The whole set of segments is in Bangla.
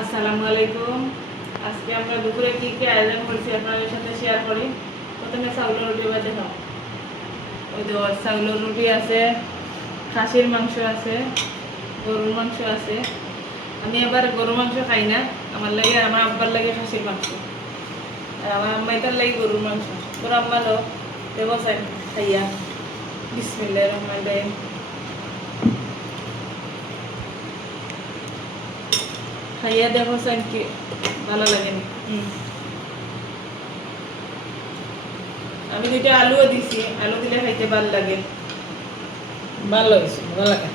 আসসালামু আলাইকুম। আজকে আমরা দুপুরে কি কি আয়োজন করছি আপনাদের সাথে শেয়ার করি। প্রথমে চাউলের রুটি বাজে খাও। ওই তো চাউলের রুটি আছে, খাসির মাংস আছে, গরুর মাংস আছে। আমি আবার গরুর মাংস খাই না, আমার লাগে আমার আব্বার লাগে খাসির মাংস, আর আমার আম্মাইটার লাগে গরুর মাংস। তোর আম্মা লো দেবসাই খাইয়া বিসমিল্লাহির রহমানির রহিম। খাইয়া দেখো কি ভালো লাগেনি। আমি দুইটা আলুও দিছি, আলু দিলে খাইতে ভালো লাগে। ভালো হয়েছে, ভালো লাগে,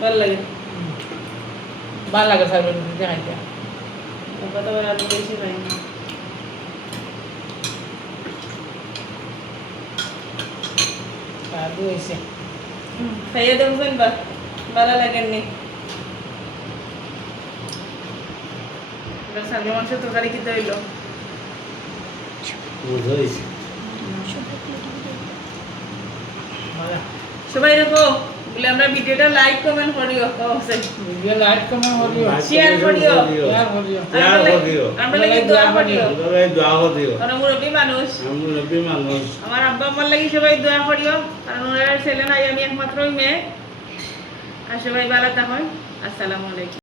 ভালো লাগে। ভালো লাগে চাউলের রুটি খাইতে। কতবার আলু বেশি খাই না। ভালো হয়েছে। খাইয়া দেখবেন বা ভালো লাগেননি। সামনে মাংসের তরকারি খেতে হইলো। সবাই দেখো বলে আমরা ভিডিওটা লাইক কমেন্ট করিও, ভিডিও লাইক কমেন্ট করিও, শেয়ার করিও, শেয়ার করিও, আমরা লাগি দোয়া করিও। দিও আমরা মুরব্বী মানুষ, আমার আব্বা আম্মার লাগি সবাই দোয়া করিও, কারণ ওরা ছেলে নাই, আমি একমাত্রই মেয়ে। আর সবাই ভালো থাকুন। আসসালামু আলাইকুম।